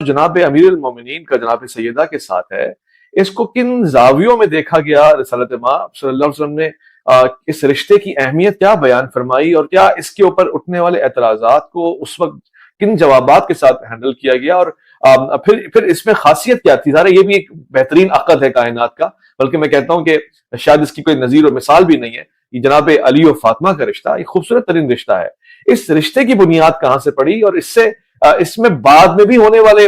جناب امیر المومنین کا جناب سیدہ کے ساتھ ہے، اس کو کن زاویوں میں دیکھا گیا؟ رسالت مآب صلی اللہ علیہ وسلم نے اس رشتے کی اہمیت کیا بیان فرمائی، اور کیا اس کے اوپر اٹھنے والے اعتراضات کو اس وقت کن جوابات کے ساتھ ہینڈل کیا گیا، اور پھر اس میں خاصیت کیا تھی؟ ظاہر یہ بھی ایک بہترین عقد ہے کائنات کا، بلکہ میں کہتا ہوں کہ شاید اس کی کوئی نظیر و مثال بھی نہیں ہے۔ یہ جناب علی و فاطمہ کا رشتہ ایک خوبصورت ترین رشتہ ہے۔ اس رشتے کی بنیاد کہاں سے پڑی، اور اس میں بعد میں بھی ہونے والے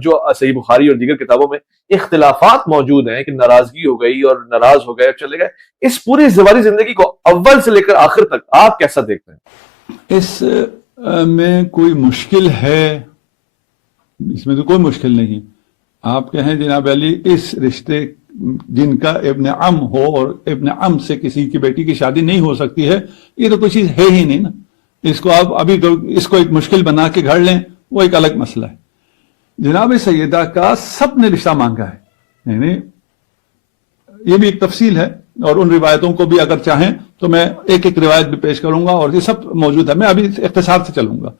جو صحیح بخاری اور دیگر کتابوں میں اختلافات موجود ہیں کہ ناراضگی ہو گئی اور ناراض ہو گئے اور چلے گئے، اس پوری زواری زندگی کو اول سے لے کر آخر تک آپ کیسا دیکھتے ہیں؟ اس میں کوئی مشکل ہے؟ اس میں تو کوئی مشکل نہیں۔ آپ کہیں جناب علی اس رشتے جن کا ابن عم ہو اور ابن عم سے کسی کی بیٹی کی شادی نہیں ہو سکتی ہے، یہ تو کوئی چیز ہے ہی نہیں نا۔ اس کو آپ ابھی اس کو ایک مشکل بنا کے گھڑ لیں، وہ ایک الگ مسئلہ ہے۔ جناب سیدہ کا سب نے رشتہ مانگا ہے، یعنی یہ بھی ایک تفصیل ہے، اور ان روایتوں کو بھی اگر چاہیں تو میں ایک ایک روایت بھی پیش کروں گا، اور یہ سب موجود ہے، میں ابھی اختصار سے چلوں گا۔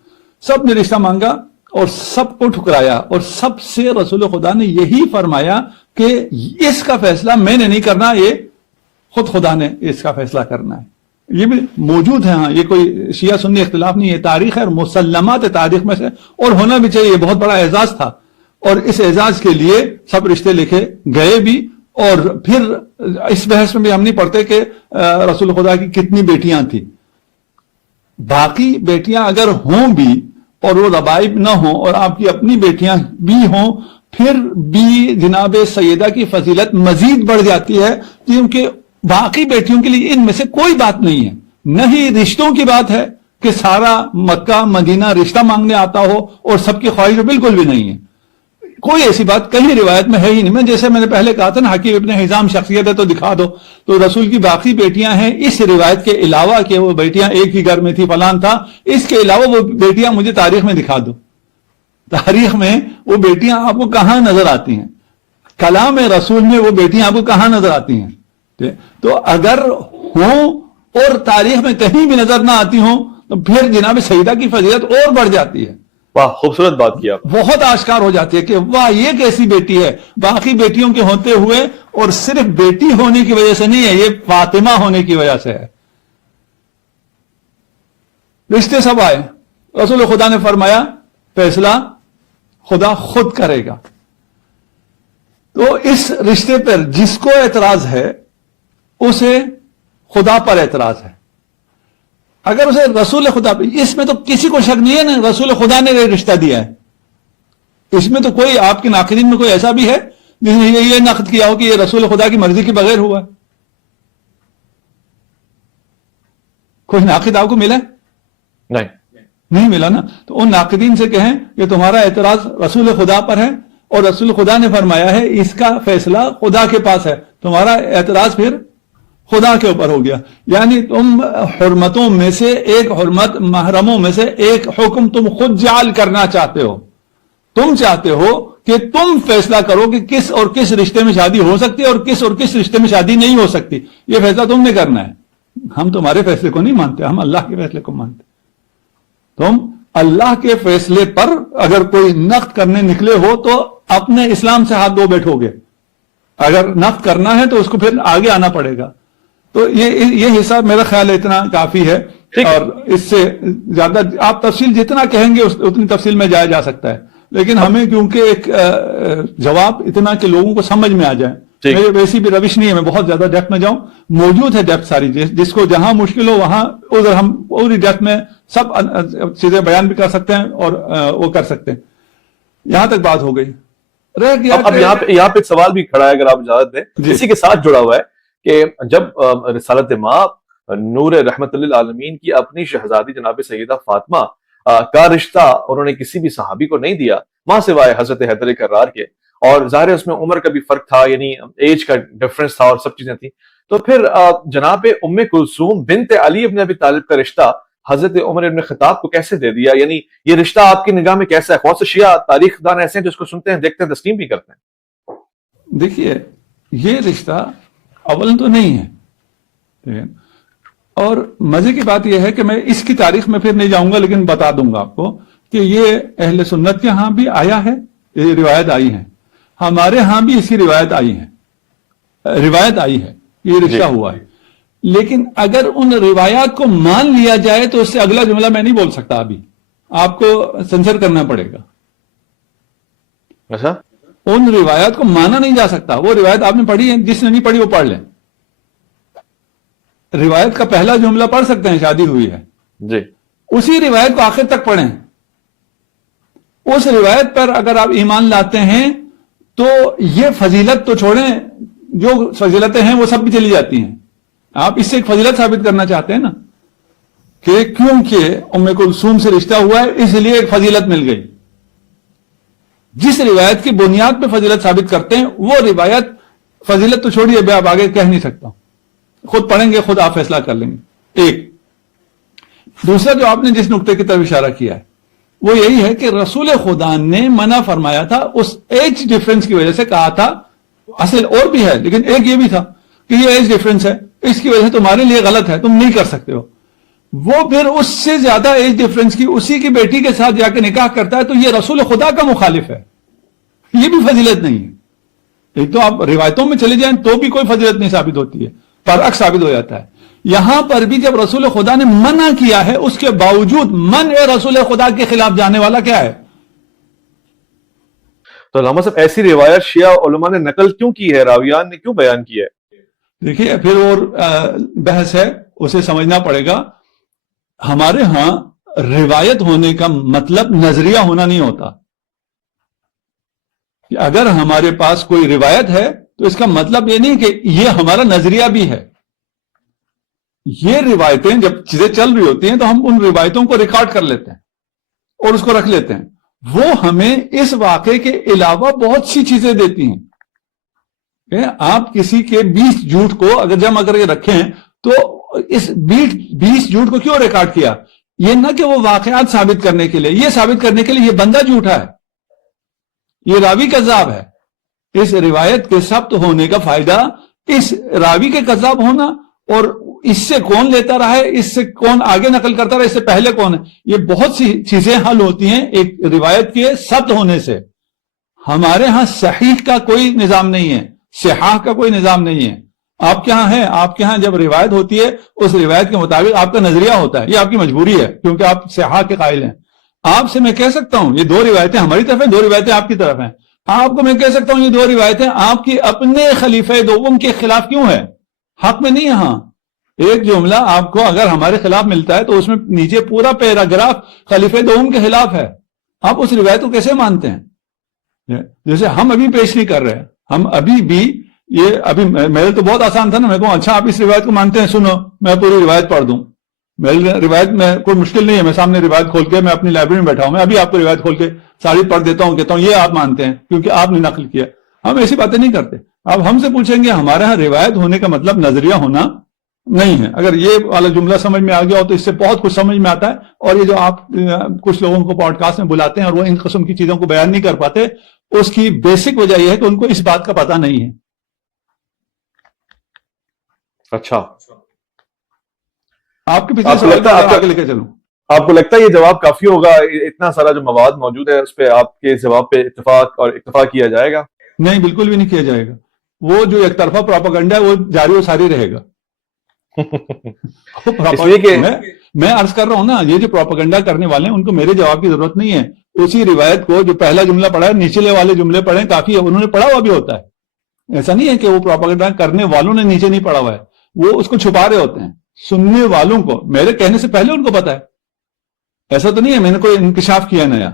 سب نے رشتہ مانگا اور سب کو ٹھکرایا، اور سب سے رسول خدا نے یہی فرمایا کہ اس کا فیصلہ میں نے نہیں کرنا، یہ خود خدا نے اس کا فیصلہ کرنا ہے۔ یہ بھی موجود ہے، ہاں، یہ کوئی شیعہ سنی اختلاف نہیں ہے، تاریخ ہے اور مسلمات تاریخ میں سے، اور ہونا بھی چاہیے، یہ بہت بڑا اعزاز تھا، اور اس اعزاز کے لیے سب رشتے لکھے گئے بھی۔ اور پھر اس بحث میں بھی ہم نہیں پڑھتے کہ رسول خدا کی کتنی بیٹیاں تھیں۔ باقی بیٹیاں اگر ہوں بھی اور وہ ربائب نہ ہوں اور آپ کی اپنی بیٹیاں بھی ہوں، پھر بھی جناب سیدہ کی فضیلت مزید بڑھ جاتی ہے، کیونکہ باقی بیٹیوں کے لیے ان میں سے کوئی بات نہیں ہے، نہ ہی رشتوں کی بات ہے کہ سارا مکہ مدینہ رشتہ مانگنے آتا ہو، اور سب کی خواہش بالکل بھی نہیں ہے، کوئی ایسی بات کہیں روایت میں ہے ہی نہیں۔ جیسے میں نے پہلے کہا تھا نا، حکیم ابن حزام شخصیت ہے تو دکھا دو، تو رسول کی باقی بیٹیاں ہیں اس روایت کے علاوہ کہ وہ بیٹیاں ایک ہی گھر میں تھی، فلان تھا، اس کے علاوہ وہ بیٹیاں مجھے تاریخ میں دکھا دو، تاریخ میں وہ بیٹیاں آپ کو کہاں نظر آتی ہیں، کلام رسول میں وہ بیٹیاں آپ کو کہاں نظر آتی ہیں؟ تو اگر ہوں اور تاریخ میں کہیں بھی نظر نہ آتی ہوں تو پھر جناب سیدہ کی فضیلت اور بڑھ جاتی ہے۔ واہ، خوبصورت بات کیا، بہت آشکار ہو جاتی ہے کہ واہ یہ کیسی بیٹی ہے، باقی بیٹیوں کے ہوتے ہوئے، اور صرف بیٹی ہونے کی وجہ سے نہیں ہے، یہ فاطمہ ہونے کی وجہ سے ہے۔ رشتے سب آئے، رسول خدا نے فرمایا فیصلہ خدا خود کرے گا۔ تو اس رشتے پر جس کو اعتراض ہے اسے خدا پر اعتراض ہے، اگر اسے رسول خدا پہ، اس میں تو کسی کو شک نہیں ہے نا، رسول خدا نے رشتہ دیا ہے، اس میں تو کوئی آپ کے ناقدین میں کوئی ایسا بھی ہے جس نے یہ نقد کیا ہو کہ یہ رسول خدا کی مرضی کے بغیر ہوا ہے؟ کوئی ناقد آپ کو ملا؟ نہیں ملا نا۔ تو ان ناقدین سے کہیں کہ تمہارا اعتراض رسول خدا پر ہے، اور رسول خدا نے فرمایا ہے اس کا فیصلہ خدا کے پاس ہے، تمہارا اعتراض پھر خدا کے اوپر ہو گیا۔ یعنی تم حرمتوں میں سے ایک حرمت، محرموں میں سے ایک حکم تم خود جعل کرنا چاہتے ہو، تم چاہتے ہو کہ تم فیصلہ کرو کہ کس اور کس رشتے میں شادی ہو سکتی ہے اور کس رشتے میں شادی نہیں ہو سکتی، یہ فیصلہ تم نے کرنا ہے۔ ہم تمہارے فیصلے کو نہیں مانتے، ہم اللہ کے فیصلے کو مانتے۔ تم اللہ کے فیصلے پر اگر کوئی نقد کرنے نکلے ہو تو اپنے اسلام سے ہاتھ دھو بیٹھو گے، اگر نقد کرنا ہے تو اس کو پھر آگے آنا پڑے گا۔ تو یہ حصہ میرا خیال ہے اتنا کافی ہے، اور اس سے زیادہ آپ تفصیل جتنا کہیں گے اتنی تفصیل میں جایا جا سکتا ہے، لیکن ہمیں کیونکہ ایک جواب اتنا کہ لوگوں کو سمجھ میں آ جائے، میری ویسی بھی روش نہیں ہے میں بہت زیادہ ڈیپتھ میں جاؤں، موجود ہے ڈیپتھ ساری، جس کو جہاں مشکل ہو وہاں ادھر ہم پوری ڈیپتھ میں سب چیزیں بیان بھی کر سکتے ہیں اور وہ کر سکتے ہیں۔ یہاں تک بات ہو گئی، رہ گیا اب یہاں پہ ایک سوال بھی کھڑا ہے اگر آپ اجازت دیں، اسی کے ساتھ جڑا ہوا ہے کہ جب رسالت مآب نور رحمت للعالمین کی اپنی شہزادی جناب سیدہ فاطمہ کا رشتہ انہوں نے کسی بھی صحابی کو نہیں دیا ماں سوائے حضرت حیدر کرار کے، اور ظاہر ہے اس میں عمر کا بھی فرق تھا، یعنی ایج کا ڈفرنس تھا اور سب چیزیں تھیں، تو پھر جناب ام کلثوم بنت علی ابن ابی طالب کا رشتہ حضرت عمر ابن خطاب کو کیسے دے دیا؟ یعنی یہ رشتہ آپ کی نگاہ میں کیسا ہے؟ بہت سے شیعہ تاریخ دان ایسے ہیں جو اس کو سنتے ہیں، دیکھتے ہیں، تسلیم بھی کرتے ہیں۔ دیکھیے یہ رشتہ اول تو نہیں ہے، اور مزے کی بات یہ ہے کہ میں اس کی تاریخ میں پھر نہیں جاؤں گا، لیکن بتا دوں گا آپ کو کہ یہ اہل سنت کے ہاں بھی آیا ہے یہ روایت آئی ہیں، ہمارے ہاں بھی اس کی روایت آئی ہے، یہ رشتہ ہوا ہے، لیکن اگر ان روایات کو مان لیا جائے تو اس سے اگلا جملہ میں نہیں بول سکتا، ابھی آپ کو سنسر کرنا پڑے گا. اچھا، ان روایات کو مانا نہیں جا سکتا. وہ روایت آپ نے پڑھی ہے، جس نے نہیں پڑھی وہ پڑھ لیں. روایت کا پہلا جملہ پڑھ سکتے ہیں، شادی ہوئی ہے، جی، اسی روایت کو آخر تک پڑھیں. اس روایت پر اگر آپ ایمان لاتے ہیں تو یہ فضیلت تو چھوڑیں، جو فضیلتیں ہیں وہ سب بھی چلی جاتی ہیں. آپ اس سے ایک فضیلت ثابت کرنا چاہتے ہیں نا، کہ کیونکہ ام کلثوم سے رشتہ ہوا ہے اس لیے ایک فضیلت مل گئی. جس روایت کی بنیاد پہ فضیلت ثابت کرتے ہیں وہ روایت، فضیلت تو چھوڑیے، ابھی آپ آگے کہہ نہیں سکتا، خود پڑھیں گے، خود آپ فیصلہ کر لیں گے. ایک دوسرا جو آپ نے جس نقطے کی طرف اشارہ کیا ہے وہ یہی ہے کہ رسول خدا نے منع فرمایا تھا، اس ایج ڈفرنس کی وجہ سے کہا تھا. اصل اور بھی ہے لیکن ایک یہ بھی تھا کہ یہ ایج ڈفرنس ہے، اس کی وجہ سے تمہارے لیے غلط ہے، تم نہیں کر سکتے ہو. وہ پھر اس سے زیادہ ایج ڈفرنس کی اسی کی بیٹی کے ساتھ جا کے نکاح کرتا ہے تو یہ رسول خدا کا مخالف ہے، یہ بھی فضیلت نہیں ہے. ایک تو آپ روایتوں میں چلے جائیں تو بھی کوئی فضیلت نہیں ثابت ہوتی ہے، برعکس ثابت ہو جاتا ہے. یہاں پر بھی جب رسول خدا نے منع کیا ہے اس کے باوجود منع رسول خدا کے خلاف جانے والا کیا ہے؟ تو علامہ صاحب ایسی روایت شیعہ علماء نے نقل کیوں کی ہے، راویان نے کیوں بیان کی ہے؟ دیکھیے پھر اور بحث ہے، اسے سمجھنا پڑے گا. ہمارے ہاں روایت ہونے کا مطلب نظریہ ہونا نہیں ہوتا. کہ اگر ہمارے پاس کوئی روایت ہے تو اس کا مطلب یہ نہیں کہ یہ ہمارا نظریہ بھی ہے. یہ روایتیں جب چیزیں چل رہی ہوتی ہیں تو ہم ان روایتوں کو ریکارڈ کر لیتے ہیں اور اس کو رکھ لیتے ہیں. وہ ہمیں اس واقعے کے علاوہ بہت سی چیزیں دیتی ہیں. آپ کسی کے 20 جھوٹ کو اگر جمع کر کے رکھیں تو اس 20 جھوٹ کو کیوں ریکارڈ کیا؟ یہ نہ کہ وہ واقعات ثابت کرنے کے لیے، یہ ثابت کرنے کے لیے یہ بندہ جھوٹا ہے، یہ راوی کذاب ہے. اس روایت کے ثبت ہونے کا فائدہ اس راوی کے کذاب ہونا، اور اس سے کون لیتا رہا ہے، اس سے کون آگے نقل کرتا رہا، اس سے پہلے کون ہے، یہ بہت سی چیزیں حل ہوتی ہیں ایک روایت کے ثبت ہونے سے. ہمارے ہاں صحیح کا کوئی نظام نہیں ہے، صحاح کا کوئی نظام نہیں ہے. آپ کے ہاں ہے، آپ کے ہاں جب روایت ہوتی ہے اس روایت کے مطابق آپ کا نظریہ ہوتا ہے، یہ آپ کی مجبوری ہے کیونکہ آپ صحاح کے قائل ہیں. آپ سے میں کہہ سکتا ہوں یہ 2 روایتیں ہماری طرف ہیں، 2 روایتیں آپ کی طرف ہیں. آپ کو میں کہہ سکتا ہوں یہ 2 روایتیں آپ کی اپنے خلیفہ دوم کے خلاف کیوں ہے، حق میں نہیں ہے. ہاں ایک جملہ آپ کو اگر ہمارے خلاف ملتا ہے تو اس میں نیچے پورا پیراگراف خلیفہ دوم کے خلاف ہے. آپ اس روایت کو کیسے مانتے ہیں؟ جیسے ہم ابھی پیش نہیں کر رہے، ہم ابھی بھی یہ ابھی میرے تو بہت آسان تھا نا، میں کہوں اچھا آپ اس روایت کو مانتے ہیں، سنو میں پوری روایت پڑھ دوں. میری روایت میں کوئی مشکل نہیں ہے، میں سامنے روایت کھول کے میں اپنی لائبریری میں بیٹھا ہوں، میں ابھی آپ کو روایت کھول کے ساری پڑھ دیتا ہوں، کہتا ہوں یہ آپ مانتے ہیں کیونکہ آپ نے نقل کیا. ہم ایسی باتیں نہیں کرتے. اب ہم سے پوچھیں گے ہمارے ہاں روایت ہونے کا مطلب نظریہ ہونا نہیں ہے. اگر یہ والا جملہ سمجھ میں آ گیا ہو تو اس سے بہت کچھ سمجھ میں آتا ہے. اور یہ جو آپ کچھ لوگوں کو پوڈ کاسٹ میں بلاتے ہیں اور وہ ان قسم کی چیزوں کو بیان نہیں کر پاتے، اس کی بیسک وجہ یہ ہے کہ ان کو اس بات کا پتہ نہیں ہے. اچھا، آپ کے پچھلے سوال کو آگے لے کے چلوں. آپ کو لگتا ہے یہ جواب کافی ہوگا؟ اتنا سارا جو مواد موجود ہے اس پہ آپ کے جواب پہ اتفاق کیا جائے گا؟ نہیں، بالکل بھی نہیں کیا جائے گا. وہ جو ایک طرفہ پروپیگنڈا ہے وہ جاری و ساری رہے گا. اس لیے کہ میں عرض کر رہا ہوں نا، یہ جو پروپیگنڈا کرنے والے ہیں ان کو میرے جواب کی ضرورت نہیں ہے. اسی روایت کو جو پہلا جملہ پڑھا ہے نیچلے والے جملے پڑھیں کافی ہے. انہوں نے پڑھا ہوا بھی ہوتا ہے، ایسا نہیں ہے کہ وہ پروپیگنڈا کرنے والوں نے نیچے نہیں پڑھا ہوا ہے، وہ اس کو چھپا رہے ہوتے ہیں. سننے والوں کو میرے کہنے سے پہلے ان کو پتا ہے. ایسا تو نہیں ہے میں نے کوئی انکشاف کیا نیا،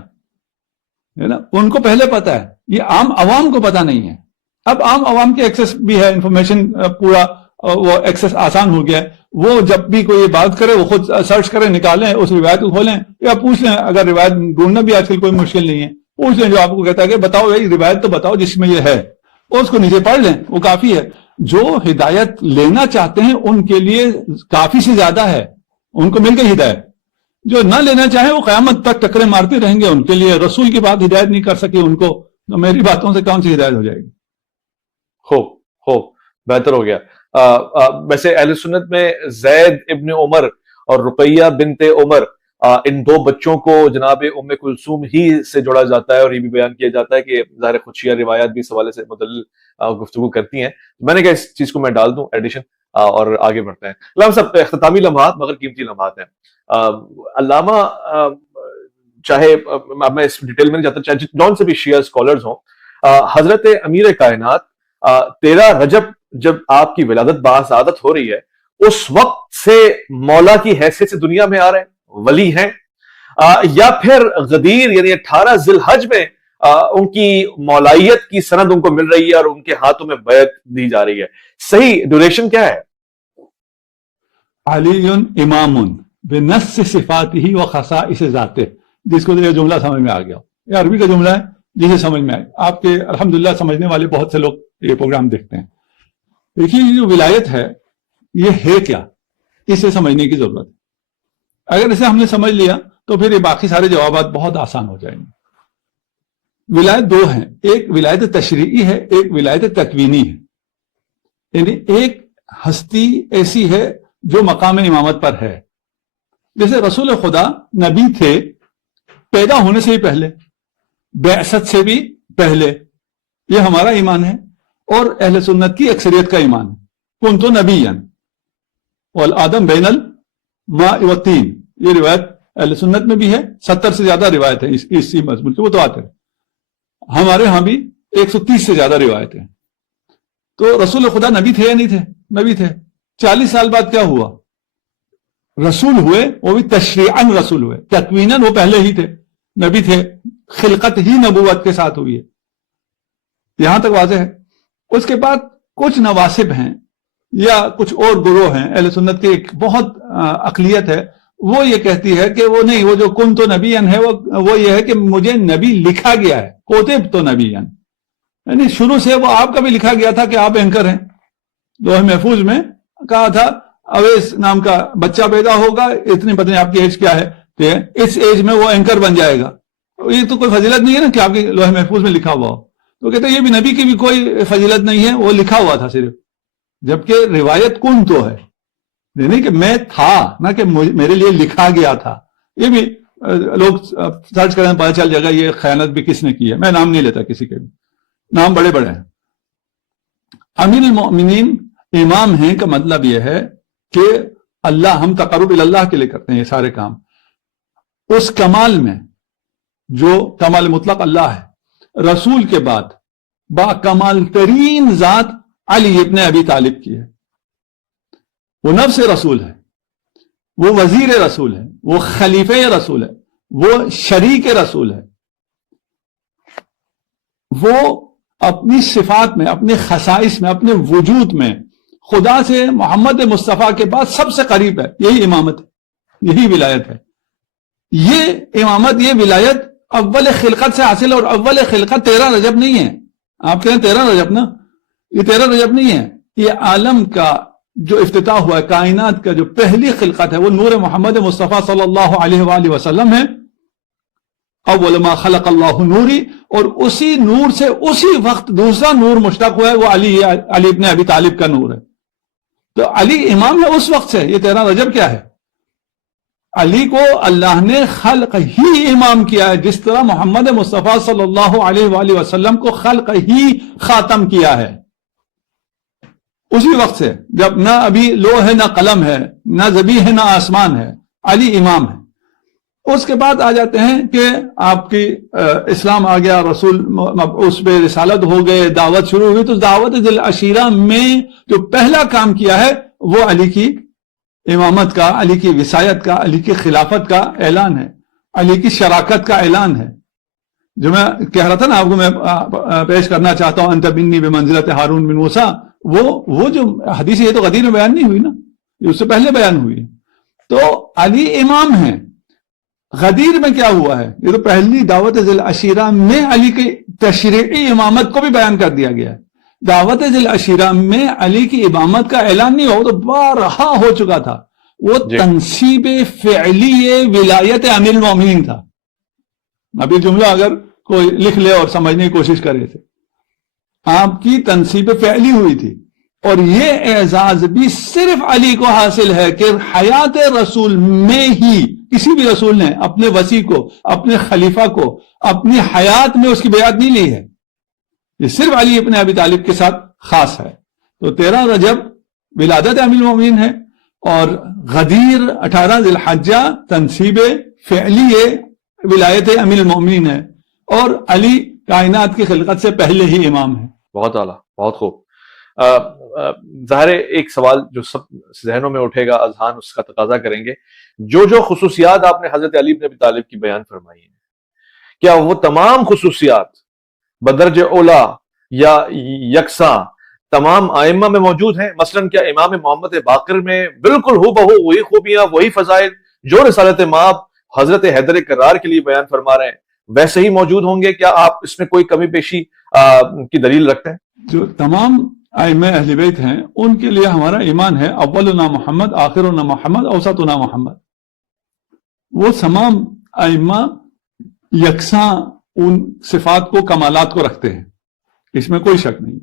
ہے نا، ان کو پہلے پتا ہے. یہ عام عوام کو پتا نہیں ہے. اب عام عوام کے ایکسس بھی ہے، انفارمیشن پورا وہ ایکسس آسان ہو گیا ہے. وہ جب بھی کوئی بات کرے وہ خود سرچ کریں، نکالیں، اس روایت کو کھولیں یا پوچھ لیں. اگر روایت ڈھونڈنا بھی آج کل کوئی مشکل نہیں ہے، پوچھ لیں جو آپ کو کہتا ہے کہ بتاؤ بھائی روایت تو بتاؤ جس میں یہ ہے، اور اس کو نیچے پڑھ لیں، وہ کافی ہے. جو ہدایت لینا چاہتے ہیں ان کے لیے کافی سے زیادہ ہے، ان کو مل گئی ہدایت. جو نہ لینا چاہیں وہ قیامت تک ٹکرے مارتے رہیں گے. ان کے لیے رسول کی بات ہدایت نہیں کر سکی ان کو، تو میری باتوں سے کون سی ہدایت ہو جائے گی؟ ہو بہتر ہو گیا. ویسے اہل سنت میں زید ابن عمر اور رقیہ بنت عمر ان دو بچوں کو جناب ام کلثوم ہی سے جوڑا جاتا ہے، اور یہ بھی بیان کیا جاتا ہے کہ ظاہر خدشیہ روایات بھی اس حوالے سے مدلل گفتگو کرتی ہیں. میں نے کہا اس چیز کو میں ڈال دوں ایڈیشن، اور آگے بڑھتے ہیں. علامہ صاحب اختتامی لمحات مگر قیمتی لمحات ہیں. علامہ چاہے اب میں اس ڈیٹیل میں نہیں جاتا، چاہے جون سے بھی شیعہ اسکالرز ہوں، حضرت امیر کائنات 13 رجب جب آپ کی ولادت باعثادت ہو رہی ہے، اس وقت سے مولا کی حیثیت سے دنیا میں آ رہے ہیں، ولی ہیں، یا پھر غدیر یعنی 18 ذی الحج میں ان کی مولائیت کی سند ان کو مل رہی ہے اور ان کے ہاتھوں میں بیعت دی جا رہی ہے؟ صحیح ڈیوریشن کیا ہے؟ علی امام بنص صفاتہ و خصائص ذاتہ، جس کو یہ جملہ سمجھ میں آ گیا، یہ عربی کا جملہ ہے جسے سمجھ میں آئے. آپ کے الحمدللہ سمجھنے والے بہت سے لوگ یہ پروگرام دیکھتے ہیں. دیکھیے یہ جو ولایت ہے یہ ہے کیا، اسے سمجھنے کی ضرورت ہے. اگر اسے ہم نے سمجھ لیا تو پھر یہ باقی سارے جوابات بہت آسان ہو جائیں گے. ولایت دو ہیں، ایک ولایت تشریعی ہے، ایک ولایت تکوینی ہے. یعنی ایک ہستی ایسی ہے جو مقام امامت پر ہے، جیسے رسول خدا نبی تھے پیدا ہونے سے بھی پہلے، بعثت سے بھی پہلے. یہ ہمارا ایمان ہے اور اہل سنت کی اکثریت کا ایمان ہے. کنت نبیا والآدم بین الماء والطین، یہ روایت اہل سنت میں بھی ہے، 70 سے زیادہ روایت ہے اسی مضمون کی، وہ تو آتے ہیں. ہمارے ہاں بھی 130 سے زیادہ روایتیں. تو رسول خدا نبی تھے یا نہیں تھے؟ نبی تھے. 40 سال بعد کیا ہوا؟ رسول ہوئے، وہ بھی تشریعاً رسول ہوئے. تکویناً وہ پہلے ہی تھے، نبی تھے، خلقت ہی نبوت کے ساتھ ہوئی ہے. یہاں تک واضح ہے. اس کے بعد کچھ نواسب ہیں یا کچھ اور گروہ ہیں، اہل سنت کی ایک بہت اقلیت ہے، وہ یہ کہتی ہے کہ وہ نہیں، وہ جو کن تو نبیًا ہے وہ یہ ہے کہ مجھے نبی لکھا گیا ہے، کوتب تو نبیًا، یعنی شروع سے وہ آپ کا بھی لکھا گیا تھا کہ آپ اینکر ہیں. لوح محفوظ میں کہا تھا اویس نام کا بچہ پیدا ہوگا، اتنی پتہ نہیں آپ کی ایج کیا ہے، کہ اس ایج میں وہ اینکر بن جائے گا. یہ تو کوئی فضیلت نہیں ہے نا کہ آپ کے لوح محفوظ میں لکھا ہوا ہو. تو کہتے ہیں یہ بھی نبی کی بھی کوئی فضیلت نہیں ہے، وہ لکھا ہوا تھا صرف. جبکہ روایت کن تو ہے، نہیں کہ میں تھا، نہ کہ میرے لیے لکھا گیا تھا. یہ بھی لوگ سرچ کریں پتہ چل جائے گا یہ خیانت بھی کس نے کی ہے. میں نام نہیں لیتا کسی کے بھی، نام بڑے بڑے ہیں. امیر المؤمنین امام ہیں کا مطلب یہ ہے کہ اللہ، ہم تقرب اللہ کے لیے کرتے ہیں یہ سارے کام. اس کمال میں جو کمال مطلق اللہ ہے، رسول کے بعد با کمال ترین ذات علی ابن ابی طالب کی ہے. وہ نفس رسول ہے، وہ وزیر رسول ہے، وہ خلیفہ رسول ہے، وہ شریک رسول ہے. وہ اپنی صفات میں، اپنے خصائص میں، اپنے وجود میں خدا سے محمد مصطفیٰ کے بعد سب سے قریب ہے. یہی امامت ہے، یہی ولایت ہے. یہ امامت، یہ ولایت اول خلقت سے حاصل، اور اول خلقت 13 رجب نہیں ہے. آپ کہیں 13 رجب نا، یہ 13 رجب نہیں ہے. یہ عالم کا جو افتتاح ہوا ہے، کائنات کا جو پہلی خلقت ہے، وہ نور محمد مصطفیٰ صلی اللہ علیہ وآلہ وسلم ہے. اول ما خلق اللہ نوری، اور اسی نور سے اسی وقت دوسرا نور مشتق ہوا ہے، وہ علی ابن ابی طالب کا نور ہے. تو علی امام ہے اس وقت سے. یہ 13 رجب کیا ہے؟ علی کو اللہ نے خلق ہی امام کیا ہے، جس طرح محمد مصطفیٰ صلی اللہ علیہ وآلہ وسلم کو خلق ہی خاتم کیا ہے. اسی وقت سے جب نہ ابھی لوح ہے، نہ قلم ہے، نہ زبی ہے، نہ آسمان ہے، علی امام ہے. اس کے بعد آ جاتے ہیں کہ آپ کی اسلام آ گیا، رسول اس پہ رسالت ہو گئے، دعوت شروع ہوئی. تو دعوت ذی العشیرہ میں جو پہلا کام کیا ہے وہ علی کی امامت کا، علی کی وصایت کا، علی کی خلافت کا اعلان ہے، علی کی شراکت کا اعلان ہے. جو میں کہہ رہا تھا نا آپ کو، میں پیش کرنا چاہتا ہوں، انت بنی بمنزلت ہارون بن موسیٰ، وہ جو حدیث، یہ تو غدیر میں بیان نہیں ہوئی نا، یہ اس سے پہلے بیان ہوئی. تو علی امام ہیں. غدیر میں کیا ہوا ہے؟ یہ تو پہلی دعوت ذی العشیرہ میں علی کی تشریعی امامت کو بھی بیان کر دیا گیا ہے. دعوت ذی العشیرہ میں علی کی امامت کا اعلان نہیں ہو، تو بارہا ہو چکا تھا. وہ تنصیب فعلی ولایت امیر المومنین تھا. ابھی جملہ اگر کوئی لکھ لے اور سمجھنے کی کوشش کرے تھے، آپ کی تنصیب فعلی ہوئی تھی. اور یہ اعزاز بھی صرف علی کو حاصل ہے کہ حیات رسول میں ہی کسی بھی رسول نے اپنے وصی کو، اپنے خلیفہ کو اپنی حیات میں اس کی بیعت نہیں لی ہے، یہ صرف علی ابن ابی طالب کے ساتھ خاص ہے۔ تو 13 رجب ولادت امیر المومنین ہے، اور غدیر 18 ذی الحجہ تنصیب فعلی ولایت امیر المومنین ہے، اور علی کائنات کی خلقت سے پہلے ہی امام ہے۔ بہت اعلیٰ، بہت خوب۔ ظاہر ہے ایک سوال جو سب ذہنوں میں اٹھے گا، اذہان اس کا تقاضا کریں گے، جو خصوصیات آپ نے حضرت علی بن ابی طالب کی بیان فرمائی ہیں، کیا وہ تمام خصوصیات بدرجہ اولا یا یکساں تمام ائمہ میں موجود ہیں؟ مثلا کیا امام محمد باقر میں بالکل ہو بہو وہی خوبیاں، وہی فضائل جو رسالت مآب حضرت حیدر کرار کے لیے بیان فرما رہے ہیں ویسے ہی موجود ہوں گے؟ کیا آپ اس میں کوئی کمی بیشی کی دلیل رکھتے ہیں؟ جو تمام ائمہ اہل بیت ہیں ان کے لیے ہمارا ایمان ہے اولنا محمد، آخرنا محمد، اوسطنا محمد۔ وہ تمام ائمہ یکساں ان صفات کو، کمالات کو رکھتے ہیں، اس میں کوئی شک نہیں۔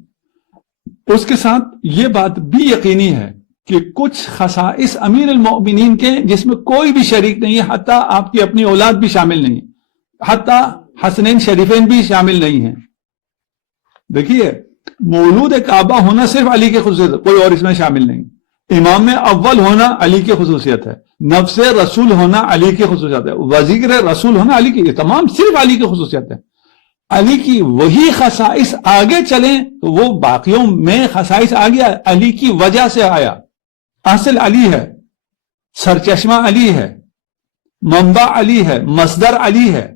اس کے ساتھ یہ بات بھی یقینی ہے کہ کچھ خصائص امیر المؤمنین کے جس میں کوئی بھی شریک نہیں ہے، حتیٰ آپ کی اپنی اولاد بھی شامل نہیں ہے، حتیٰ حسنین شریفین بھی شامل نہیں ہیں۔ دیکھیے، مولود کعبہ ہونا صرف علی کی خصوصیت ہے، کوئی اور اس میں شامل نہیں۔ امام اول ہونا علی کی خصوصیت ہے، نفس رسول ہونا علی کی خصوصیت ہے، وزیر رسول ہونا علی کی، یہ تمام صرف علی کی خصوصیت ہے۔ علی کی وہی خصائص آگے چلیں تو وہ باقیوں میں خصائص آ گیا، علی کی وجہ سے آیا۔ اصل علی ہے، سرچشمہ علی ہے، منبع علی ہے، مصدر علی ہے،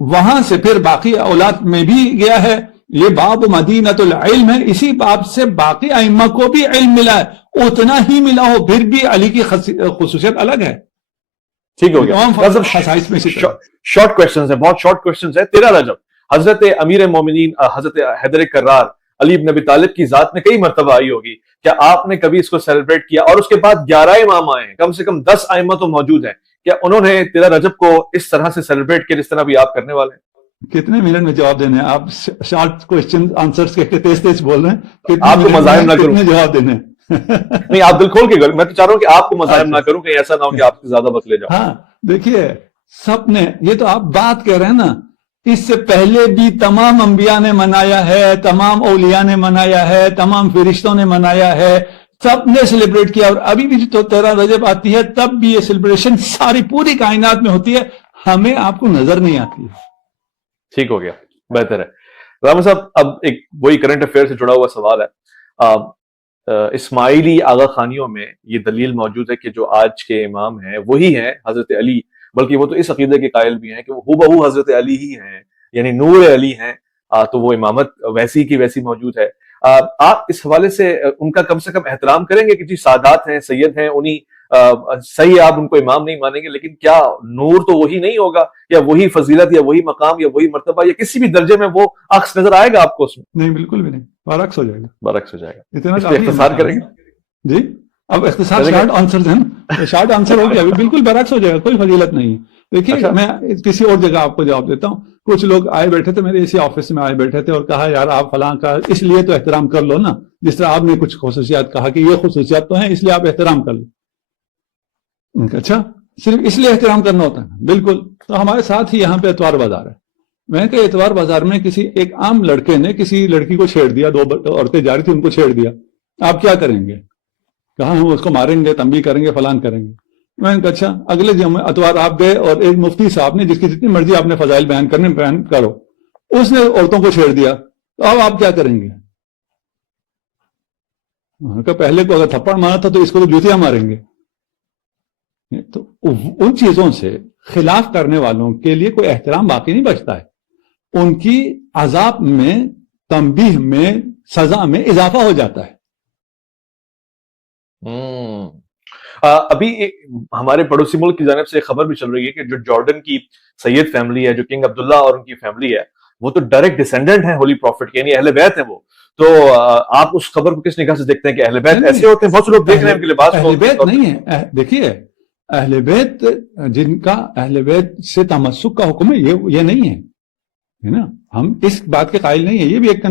وہاں سے پھر باقی اولاد میں بھی گیا ہے۔ یہ باب مدینۃ العلم ہے، اسی باب سے باقی ائمہ کو بھی علم ملا ہے، اتنا ہی ملا ہو پھر بھی علی کی خصوصیت الگ ہے۔ ٹھیک ہو گیا، شارٹ کویسچنز ہیں، بہت شارٹ کویسچنز ہیں۔ 13 رجب حضرت امیر مومنین حضرت حیدر کرار علی بن ابی طالب کی ذات میں کئی مرتبہ آئی ہوگی، کیا آپ نے کبھی اس کو سیلیبریٹ کیا؟ اور اس کے بعد 11 امام آئے ہیں، کم سے کم 10 ائمہ تو موجود ہیں، کیا انہوں نے 13 رجب کو اس طرح سے سیلیبریٹ کیا جس طرح بھی آپ کرنے والے ہیں؟ کتنے منٹ میں جواب دینے ہیں آپ؟ شارٹ کوسچن آنسرز کے تیز تیز بول رہے ہیں، آپ کو مزاحم نہ کروں، کتنے جواب دینے؟ نہیں آپ دل کھول کے کریں، میں تو چاہ رہا ہوں کہ آپ کو مزاحم نہ کروں، کہیں ایسا نہ ہو کہ آپ سے زیادہ وقت لے جاؤ۔ ہاں دیکھیے، سب نے، یہ تو آپ بات کہہ رہے ہیں نا، اس سے پہلے بھی تمام انبیاء نے منایا ہے، تمام اولیاء نے منایا ہے، تمام فرشتوں نے منایا ہے، سب نے سیلیبریٹ کیا، اور ابھی بھی تو 13 رجب آتی ہے تب بھی یہ سیلیبریشن ساری پوری کائنات میں ہوتی ہے، ہمیں آپ کو نظر نہیں آتی ہے۔ ٹھیک ہو گیا، بہتر ہے۔ رحمان صاحب، اب ایک وہی کرنٹ افیئر سے جڑا ہوا سوال ہے۔ اسماعیلی آغا خانیوں میں یہ دلیل موجود ہے کہ جو آج کے امام ہیں وہی ہیں حضرت علی، بلکہ وہ تو اس عقیدے کے قائل بھی ہیں کہ وہ ہو بہو حضرت علی ہی ہیں، یعنی نور علی ہیں، تو وہ امامت ویسی کی ویسی موجود ہے۔ آپ اس حوالے سے ان کا کم سے کم احترام کریں گے کہ جی سادات ہیں، سید ہیں، انہی صحیح آپ ان کو امام نہیں مانیں گے، لیکن کیا نور تو وہی نہیں ہوگا، یا وہی فضیلت یا وہی مقام یا وہی مرتبہ یا کسی بھی درجے میں وہ عکس نظر آئے گا آپ کو اس میں؟ نہیں، بالکل بھی نہیں، برعکس ہو جائے گا، برعکس ہو جائے گا۔ اتنا اس پہ اختصار کریں گے جی؟ اب اختصار شارٹ آنسر ہے نا، شارٹ آنسر ہو گیا، بالکل برعکس ہو جائے گا، کوئی فضیلت نہیں۔ دیکھیے، میں کسی اور جگہ آپ کو جواب دیتا ہوں۔ کچھ لوگ آئے بیٹھے تھے میرے اسی آفس میں، آئے بیٹھے تھے اور کہا یار آپ فلاں کا اس لیے تو احترام کر لو نا، جس طرح آپ نے کچھ خصوصیات کہا کہ یہ خصوصیات تو ہیں اس لیے آپ احترام کر لو۔ اچھا، صرف اس لیے احترام کرنا ہوتا ہے؟ بالکل۔ تو ہمارے ساتھ ہی یہاں پہ اتوار بازار ہے، میں کہ اتوار بازار میں کسی ایک عام لڑکے نے کسی لڑکی کو چھیڑ دیا، 2 عورتیں جا رہی تھی، ان کو چھیڑ دیا، آپ کیا کریں گے؟ کہا ہم اس کو ماریں گے، تنبیہ کریں گے، فلان کریں گے۔ میں نے کہا اچھا، اگلے اتوار آپ گئے اور ایک مفتی صاحب نے، جس کی جتنی مرضی آپ نے فضائل بیان کرنے بیان کرو، اس نے عورتوں کو چھیڑ دیا، تو اب آپ کیا کریں گے؟ کہ پہلے کو اگر تھپڑ مارا تھا تو اس کو تو جوتیاں ماریں گے۔ تو ان چیزوں سے خلاف کرنے والوں کے لیے کوئی احترام باقی نہیں بچتا ہے، ان کی عذاب میں، تنبیہ میں، سزا میں اضافہ ہو جاتا ہے۔ ابھی ہمارے پڑوسی ملک کی جانب سے خبر بھی چل رہی ہے کہ جو جارڈن کی سید فیملی ہے، جو کنگ عبداللہ اور ان کی فیملی ہے، وہ تو ڈائریکٹ ڈسینڈنٹ ہیں ہولی پروفٹ کے، یعنی اہل بیت ہیں وہ۔ تو آپ اس خبر کو کس نگاہ سے دیکھتے ہیں کہ اہل بیت ایسے ہوتے ہیں؟ بہت سے لوگ دیکھ رہے ہیں ان کے لباس کو۔ اہل بیت نہیں ہے، دیکھیے اہل بیت جن کا اہل بیت سے تمسک کا حکم ہے، یہ نہیں ہے نا، ہم اس بات کے قائل نہیں ہیں۔ یہ بھی ایک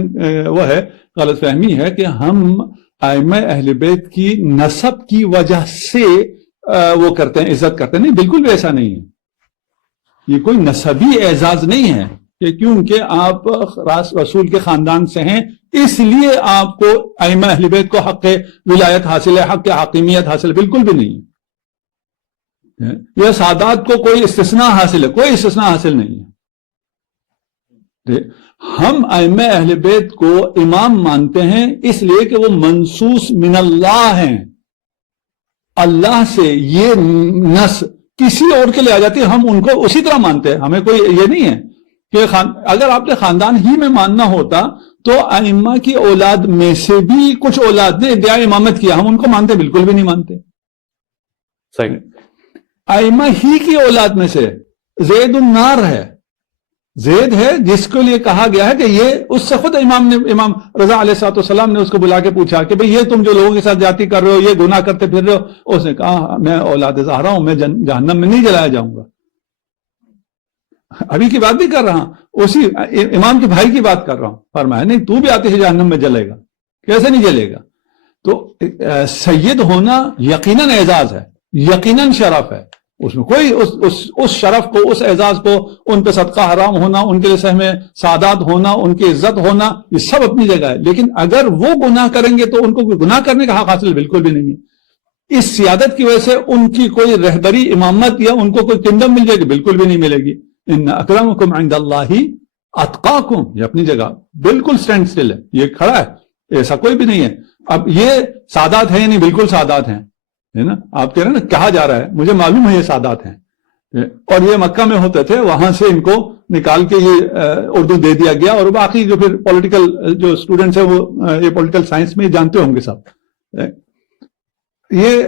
وہ ہے، غلط فہمی ہے کہ ہم ائمہ اہل بیت کی نسب کی وجہ سے وہ کرتے ہیں، عزت کرتے ہیں. نہیں، بالکل بھی ایسا نہیں ہے. یہ کوئی نسبی اعزاز نہیں ہے کہ کیونکہ آپ رسول کے خاندان سے ہیں اس لیے آپ کو ائمہ اہل بیت کو حق ولایت حاصل ہے، حق حاکمیت حاصل ہے. بالکل بھی نہیں ہے. یہ سادات کو کوئی استثناء حاصل ہے، کوئی استثناء حاصل نہیں ہے. ہم ائمہ اہل بیت کو امام مانتے ہیں اس لیے کہ وہ منصوص من اللہ ہیں، اللہ سے. یہ نص کسی اور کے لیے آ جاتی ہے، ہم ان کو اسی طرح مانتے ہیں. ہمیں کوئی یہ نہیں ہے کہ اگر آپ نے خاندان ہی میں ماننا ہوتا تو ائمہ کی اولاد میں سے بھی کچھ اولاد نے ادعاء امامت کیا، ہم ان کو مانتے؟ بالکل بھی نہیں مانتے. صحیح. ائمہ ہی کی اولاد میں سے زید النار ہے، زید ہے جس کے لیے کہا گیا ہے کہ یہ اس سے خود امام رضا علیہ السلام نے اس کو بلا کے پوچھا کہ بھئی یہ تم جو لوگوں کے ساتھ جاتی کر رہے ہو، یہ گناہ کرتے پھر رہے ہو. اس نے کہا میں اولاد زہرا ہوں، میں جہنم میں نہیں جلایا جاؤں گا. ابھی کی بات بھی کر رہا ہوں، اسی امام کے بھائی کی بات کر رہا ہوں. فرمایا نہیں، تو بھی آتے ہی جہنم میں جلے گا. کیسے نہیں جلے گا؟ تو سید ہونا یقیناً اعزاز ہے، یقیناً شرف ہے. اس میں کوئی اس شرف کو، اس اعزاز کو، ان پہ صدقہ حرام ہونا، ان کے لیے سہم سعادات ہونا، ان کی عزت ہونا، یہ سب اپنی جگہ ہے. لیکن اگر وہ گناہ کریں گے تو ان کو گناہ کرنے کا حق حاصل بالکل بھی نہیں ہے. اس سیادت کی وجہ سے ان کی کوئی رہبری، امامت یا ان کو کوئی کنڈم مل جائے گی؟ بالکل بھی نہیں ملے گی. ان اکرمکم عند اللہ اتقاکم، یہ اپنی جگہ بالکل سٹینڈ سٹل ہے، یہ کھڑا ہے، ایسا کوئی بھی نہیں ہے. اب یہ سادات ہیں یا نہیں؟ بالکل سادات ہیں، ہے نا. آپ کہہ رہے ہیں نا کہا جا رہا ہے، مجھے معلوم ہے یہ سادات ہیں. اور یہ مکہ میں ہوتے تھے، وہاں سے ان کو نکال کے یہ اردو دے دیا گیا. اور باقی جو پھر پولیٹیکل جو اسٹوڈنٹس ہیں وہ یہ پولیٹیکل سائنس میں جانتے ہوں گے سب. یہ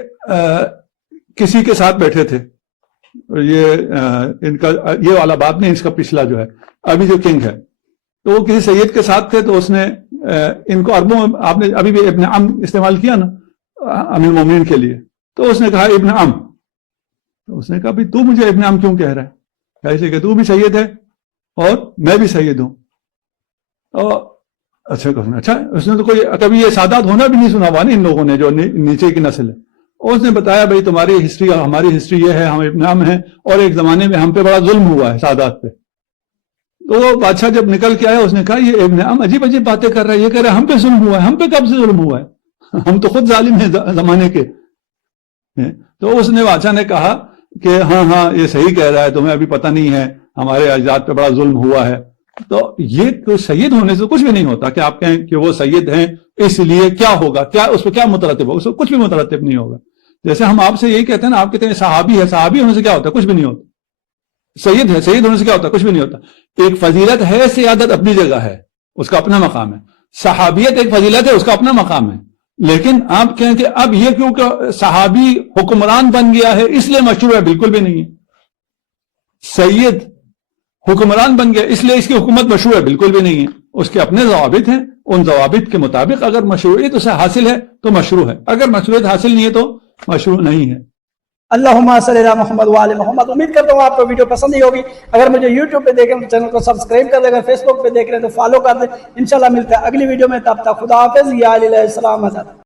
کسی کے ساتھ بیٹھے تھے، یہ ان کا یہ والا بات نہیں، اس کا پچھلا جو ہے ابھی جو کنگ ہے، تو وہ کسی سید کے ساتھ تھے. تو اس نے ان کو عربوں میں آپ نے ابھی بھی ابن عم استعمال کیا نا امیر المومنین کے لیے، تو اس نے کہا ابن عم. تو اس نے کہا بھی تو مجھے ابن عم کیوں کہہ رہا ہے؟ ایسے کہ تو بھی سید ہے اور میں بھی سید ہوں. اچھا اس نے تو کوئی کبھی یہ سادات ہونا بھی نہیں سنا ہوا نا ان لوگوں نے جو نیچے کی نسل ہے. اور اس نے بتایا بھائی تمہاری ہسٹری اور ہماری ہسٹری یہ ہے، ہم ابن عم ہیں اور ایک زمانے میں ہم پہ بڑا ظلم ہوا ہے سادات پہ. تو وہ بادشاہ جب نکل کے آیا اس نے کہا یہ ابن عم عجیب عجیب باتیں کر رہا ہے، یہ کہہ رہا ہے ہم پہ ظلم ہوا ہے. ہم پہ کب سے ظلم ہوا ہے؟ ہم تو خود ظالم ہیں زمانے کے. تو اس نے بادشاہ نے کہا کہ ہاں یہ صحیح کہہ رہا ہے، تمہیں ابھی پتہ نہیں ہے ہمارے اجداد پہ بڑا ظلم ہوا ہے. تو یہ کوئی سید ہونے سے کچھ بھی نہیں ہوتا کہ آپ کہیں کہ وہ سید ہیں اس لیے کیا ہوگا، کیا اس پہ کیا مترتب ہوگا؟ اس پہ کچھ بھی مترتب نہیں ہوگا. جیسے ہم آپ سے یہی کہتے ہیں نا، آپ کہتے ہیں صحابی ہے، صحابی ہونے سے کیا ہوتا ہے؟ کچھ بھی نہیں ہوتا. سید ہے، سید ہونے سے کیا ہوتا ہے؟ کچھ بھی نہیں ہوتا. ایک فضیلت ہے، سیادت اپنی جگہ ہے، اس کا اپنا مقام ہے. صحابیت ایک فضیلت ہے، اس کا اپنا مقام ہے. لیکن آپ کہیں کہ اب یہ کیونکہ صحابی حکمران بن گیا ہے اس لیے مشروع ہے، بالکل بھی نہیں ہے. سید حکمران بن گیا اس لیے اس کی حکومت مشروع ہے، بالکل بھی نہیں ہے. اس کے اپنے ضوابط ہیں، ان ضوابط کے مطابق اگر مشروعیت اسے حاصل ہے تو مشروع ہے، اگر مشروعیت حاصل نہیں ہے تو مشروع نہیں ہے. اللہم صلی علی محمد وآل محمد. امید کرتا ہوں آپ کو ویڈیو پسند ہی ہوگی. اگر مجھے یوٹیوب پہ دیکھیں تو چینل کو سبسکرائب کر دیں، اگر فیس بک پہ دیکھ رہے ہیں تو فالو کر دیں. انشاءاللہ ملتے ہیں اگلی ویڈیو میں، تب تک خدا حافظ. یا علیہ السلام.